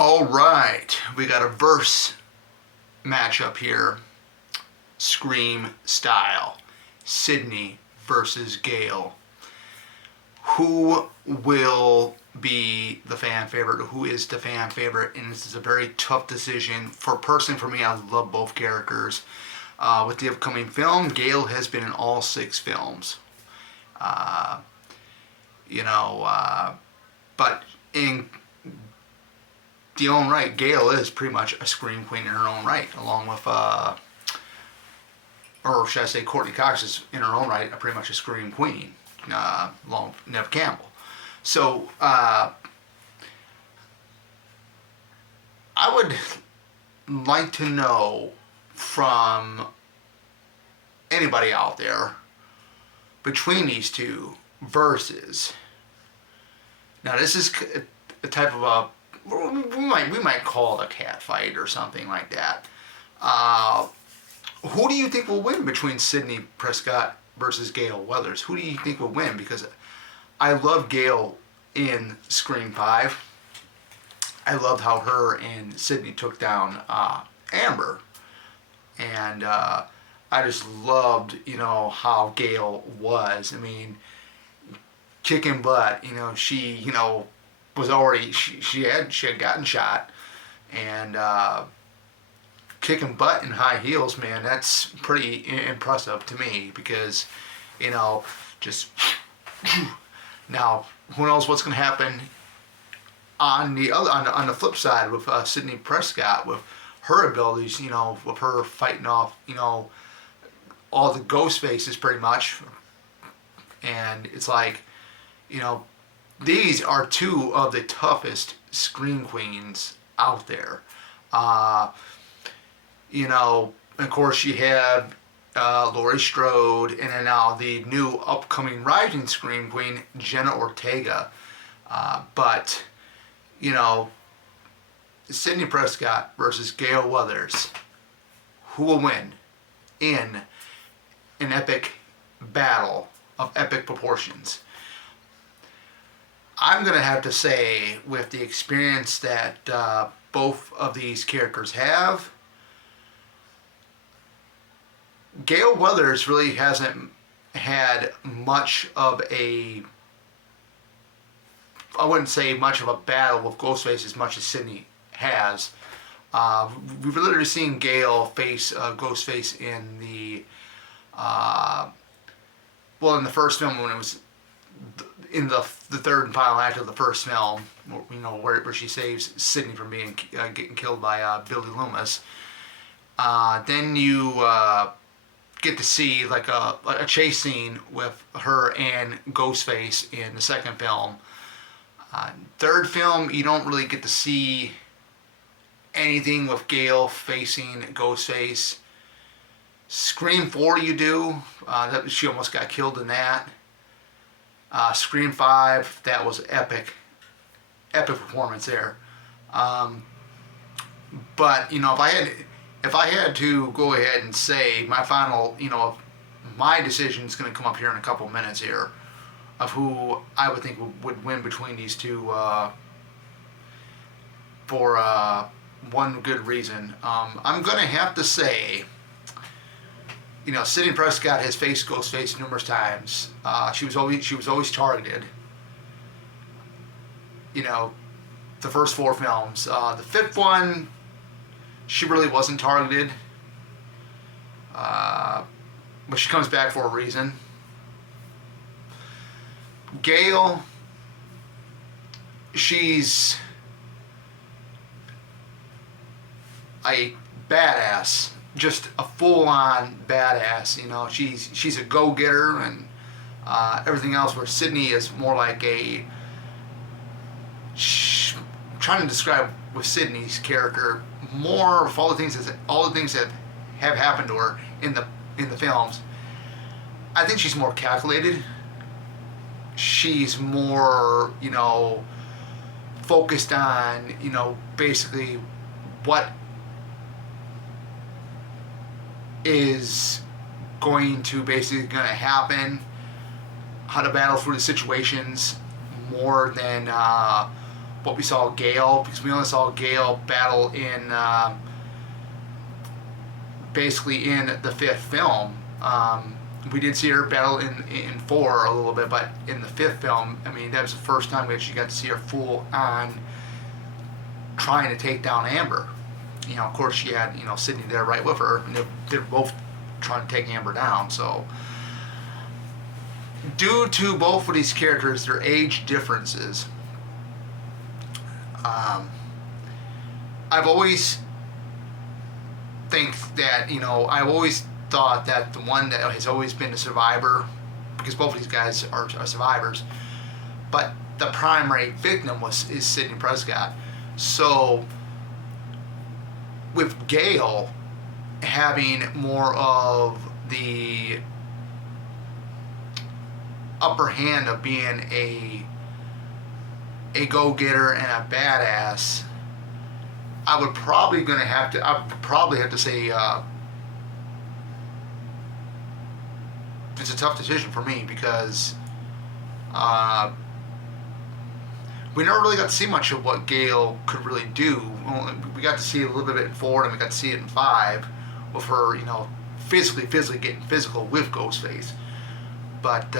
All right, we got a verse matchup here. Scream style. Sidney versus Gale. Who will be the fan favorite? Who is the fan favorite? And this is a very tough decision. For me, I love both characters. With the upcoming film, Gale has been in all 6 films. Uh, but in the own right, Gale is pretty much a scream queen in her own right, along with, or should I say, Courtney Cox is in her own right, pretty much a scream queen, along with Neve Campbell. So I would like to know from anybody out there between these two verses. Now this is a type of a we might call it a cat fight or something like that. Who do you think will win between Sidney Prescott versus Gale Weathers? Who do you think will win? Because I love Gale in Scream 5. I loved how her and Sidney took down Amber. And I just loved, how Gale was. I mean, kicking butt, she, was already, she had gotten shot. And kicking butt in high heels, man, that's pretty impressive to me because, just now who knows what's going to happen on the flip side with Sidney Prescott with her abilities, with her fighting off, all the ghost faces pretty much, and it's like, these are 2 of the toughest scream queens out there. Of course you have Laurie Strode, and then now the new upcoming rising scream queen, Jenna Ortega. But, Sidney Prescott versus Gale Weathers. Who will win in an epic battle of epic proportions? I'm going to have to say, with the experience that both of these characters have, Gale Weathers really hasn't had much of a, I wouldn't say much of a battle with Ghostface as much as Sidney has. We've literally seen Gale face Ghostface in the, in the first film when it was in the third and final act of the first film, where she saves Sidney from being getting killed by Billy Loomis. Then you get to see like a chase scene with her and Ghostface in the second film. Third film, you don't really get to see anything with Gale facing Ghostface. Scream 4 you do. She almost got killed in that. Scream 5, that was epic performance there. But if I had to go ahead and say my final, my decision is going to come up here in a couple minutes here of who I would think would win between these two for one good reason. I'm going to have to say, Sidney Prescott has faced Ghostface numerous times. She was always targeted. The first 4 films. The 5th one, she really wasn't targeted. But she comes back for a reason. Gale, she's a badass, just a full-on badass. She's a go-getter and everything else. Where Sidney is more like a. Trying to describe with Sidney's character more of all the things that have happened to her in the films. I think she's more calculated. She's more, focused on, basically what is going to happen, how to battle through the situations more than what we saw Gale, because we only saw Gale battle in basically in the fifth film. We did see her battle in four a little bit, but in the fifth film, I mean, that was the first time we actually got to see her full on trying to take down Amber. You know, of course, she had, you know, Sidney there right with her, and they're both trying to take Amber down. So, due to both of these characters, their age differences, I've always think that, you know, I've always thought that the one that has always been the survivor, because both of these guys are survivors, but the primary victim is Sidney Prescott. So with Gale having more of the upper hand of being a go-getter and a badass, I would probably have to say it's a tough decision for me, because we never really got to see much of what Gale could really do. We got to see a little bit of it in 4, and we got to see it in 5 with her, you know, physically getting physical with Ghostface. But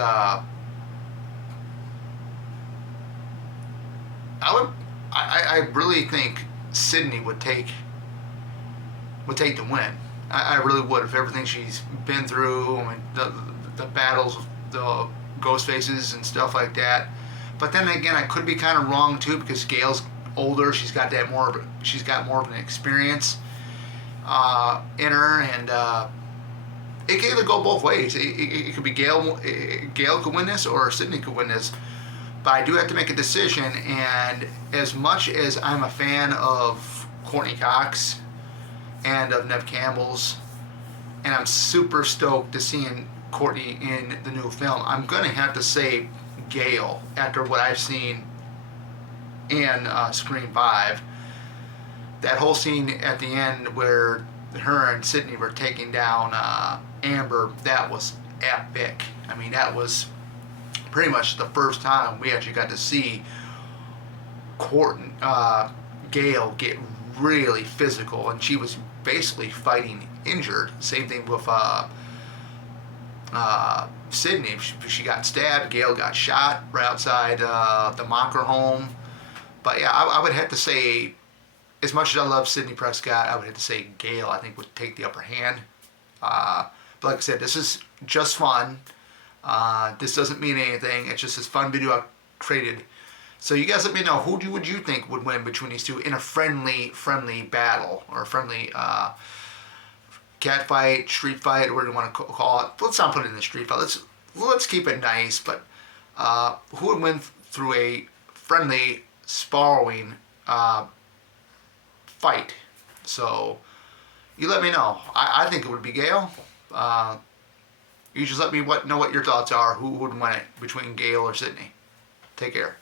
I really think Sidney would take the win. I really would, if everything she's been through, I mean, the battles with the ghost faces and stuff like that. But then again, I could be kind of wrong too, because Gale's older. She's got more of an experience in her, and it can either go both ways. It could be Gale could win this, or Sidney could win this. But I do have to make a decision, and as much as I'm a fan of Courtney Cox and of Neve Campbell's, and I'm super stoked to seeing Courtney in the new film, I'm going to have to say Gale after what I've seen in Scream 5. That whole scene at the end where her and Sidney were taking down Amber, that was epic. I mean, that was pretty much the first time we actually got to see Gale get really physical, and she was basically fighting injured. Same thing with Sidney. She got stabbed. Gale got shot right outside the Mocker home. But yeah, I would have to say, as much as I love Sidney Prescott, I would have to say Gale, I think, would take the upper hand. But like I said, this is just fun. This doesn't mean anything. It's just this fun video I created. So you guys let me know, who would you think would win between these two in a friendly battle, or a friendly cat fight, street fight, or whatever you want to call it. Let's not put it in the street fight. Let's keep it nice. But who would win through a friendly, sparring fight? So you let me know. I think it would be Gale. You just let me know what your thoughts are. Who would win it between Gale or Sidney? Take care.